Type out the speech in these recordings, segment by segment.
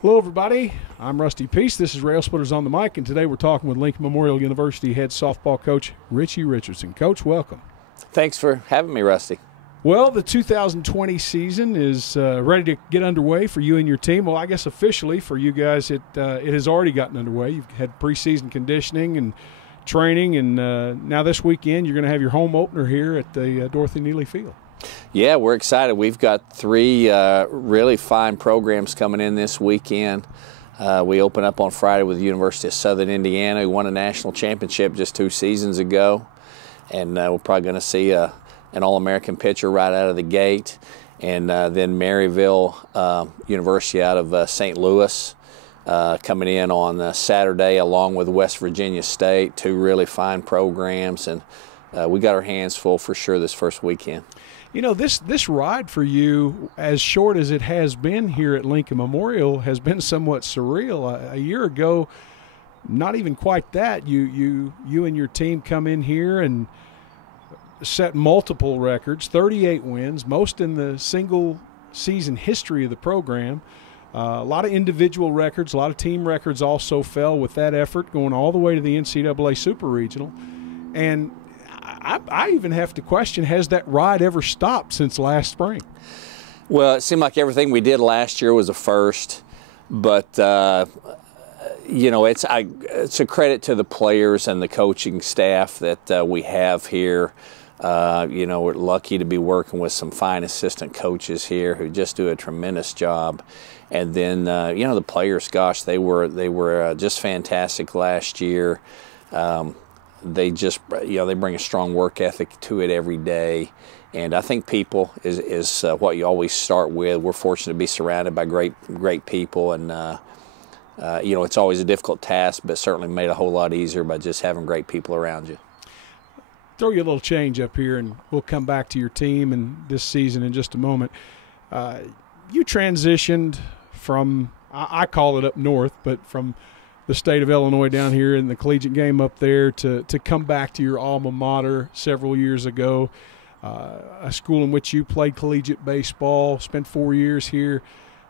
Hello, everybody. I'm Rusty Peace. This is Railsplitters on the mic, and today we're talking with Lincoln Memorial University head softball coach Ritchie Richardson. Coach, welcome. Thanks for having me, Rusty. Well, the 2020 season is ready to get underway for you and your team. Well, I guess officially for you guys, it has already gotten underway. You've had preseason conditioning and training, and now this weekend you're going to have your home opener here at the Dorothy Neely Field. Yeah, we're excited. We've got three really fine programs coming in this weekend. We open up on Friday with the University of Southern Indiana, who won a national championship just 2 seasons ago. And we're probably going to see an All-American pitcher right out of the gate. And then Maryville University out of St. Louis coming in on Saturday, along with West Virginia State, 2 really fine programs. And we got our hands full for sure this first weekend. You know, this ride for you, as short as it has been here at Lincoln Memorial, has been somewhat surreal. A year ago, not even quite that, you and your team come in here and set multiple records, 38 wins, most in the single season history of the program. A lot of individual records, a lot of team records also fell with that effort, going all the way to the NCAA Super Regional. And I even have to question, has that ride ever stopped since last spring? Well, it seemed like everything we did last year was a first, but you know, it's a credit to the players and the coaching staff that we have here. You know, we're lucky to be working with some fine assistant coaches here who just do a tremendous job. And then you know, the players, gosh, they were just fantastic last year. They just, you know, they bring a strong work ethic to it every day. And I think people is what you always start with. We're fortunate to be surrounded by great people. And, you know, it's always a difficult task, but certainly made a whole lot easier by just having great people around you. Throw you a little change up here, and we'll come back to your team and this season in just a moment. You transitioned from, I call it up north, but from the state of Illinois down here in the collegiate game up there to come back to your alma mater several years ago, a school in which you played collegiate baseball, spent 4 years here.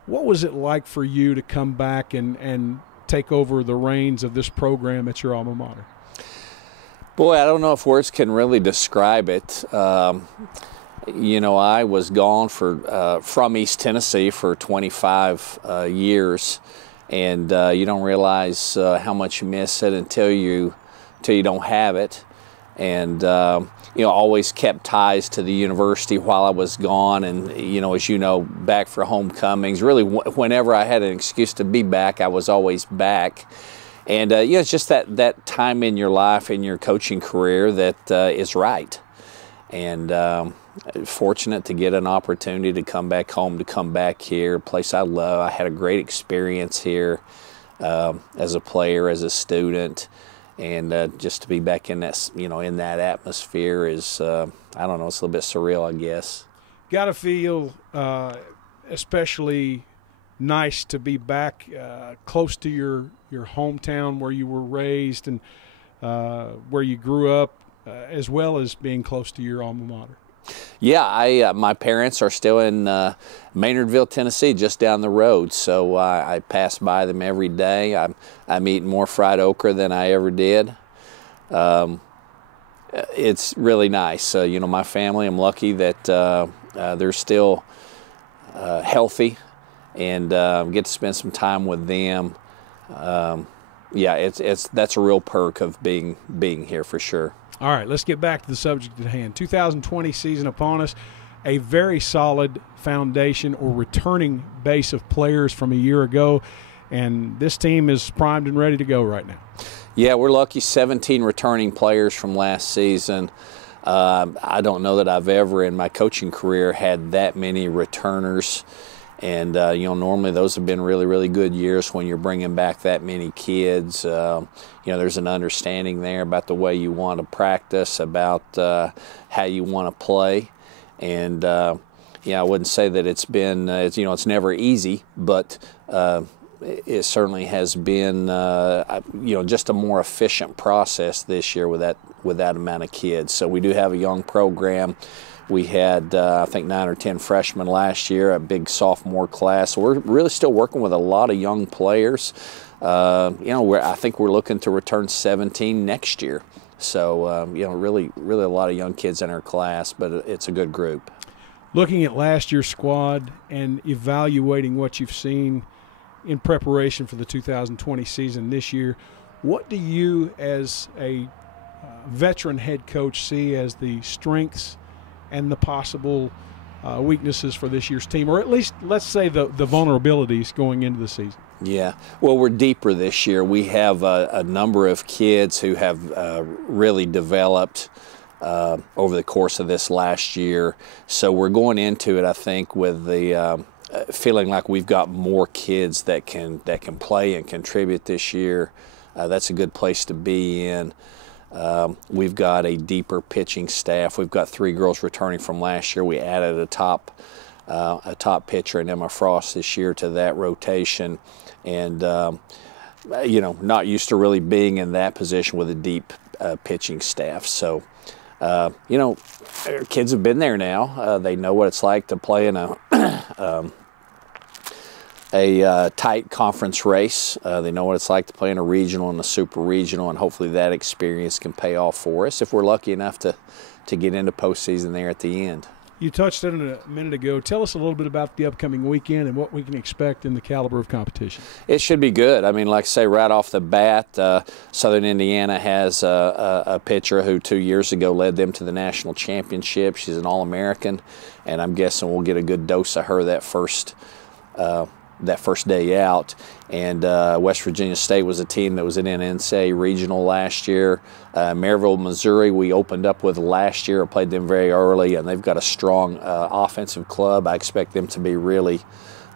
What was it like for you to come back and take over the reins of this program at your alma mater? Boy, I don't know if words can really describe it. You know, I was gone from East Tennessee for 25 years. And you don't realize how much you miss it until you don't have it. And you know, always kept ties to the university while I was gone. And you know, as you know, back for homecomings. Really, whenever I had an excuse to be back, I was always back. And you know, it's just that time in your life, in your coaching career, that is right. And fortunate to get an opportunity to come back home, to come back here, a place I love. I had a great experience here as a player, as a student, and just to be back in that, you know, in that atmosphere is, I don't know, it's a little bit surreal, I guess. Got to feel especially nice to be back close to your hometown where you were raised and where you grew up, as well as being close to your alma mater. Yeah, my parents are still in Maynardville, Tennessee, just down the road. So I pass by them every day. I'm eating more fried okra than I ever did. It's really nice. You know, my family, I'm lucky that they're still healthy and get to spend some time with them. Yeah, that's a real perk of being here for sure. All right, let's get back to the subject at hand. 2020 season upon us, a very solid foundation or returning base of players from a year ago, and this team is primed and ready to go right now. Yeah, we're lucky, 17 returning players from last season. I don't know that I've ever in my coaching career had that many returners. And, you know, normally those have been really, really good years when you're bringing back that many kids. You know, there's an understanding there about the way you want to practice, about how you want to play. And, yeah, I wouldn't say that it's been, you know, it's never easy, but it certainly has been, just a more efficient process this year with that amount of kids. So we do have a young program. We had, I think, 9 or 10 freshmen last year, a big sophomore class. So we're really still working with a lot of young players. I think we're looking to return 17 next year. So, really a lot of young kids in our class, but it's a good group. Looking at last year's squad and evaluating what you've seen in preparation for the 2020 season this year, what do you as a veteran head coach see as the strengths and the possible weaknesses for this year's team, or at least let's say the vulnerabilities going into the season? Yeah, well, we're deeper this year. We have a number of kids who have really developed over the course of this last year. So we're going into it, I think, with the feeling like we've got more kids that can play and contribute this year. That's a good place to be in. We've got a deeper pitching staff. We've got 3 girls returning from last year. We added a top pitcher in Emma Frost this year to that rotation, and not used to really being in that position with a deep pitching staff. So kids have been there now. They know what it's like to play in a tight conference race. They know what it's like to play in a regional and a super regional, and hopefully that experience can pay off for us if we're lucky enough to get into postseason there at the end. You touched on it a minute ago. Tell us a little bit about the upcoming weekend and what we can expect in the caliber of competition. It should be good. I mean, like I say, right off the bat, Southern Indiana has a pitcher who 2 years ago led them to the national championship. She's an All-American, and I'm guessing we'll get a good dose of her that first day out. And West Virginia State was a team that was in an NCAA regional last year. Maryville, Missouri, we opened up with last year. I played them very early, and they've got a strong offensive club. I expect them to be really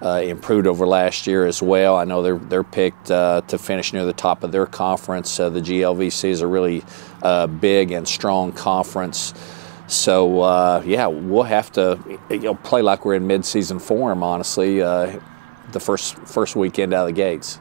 improved over last year as well. I know they're picked to finish near the top of their conference. The GLVC is a really big and strong conference. So, we'll have to play like we're in mid-season form, honestly, the first weekend out of the gates.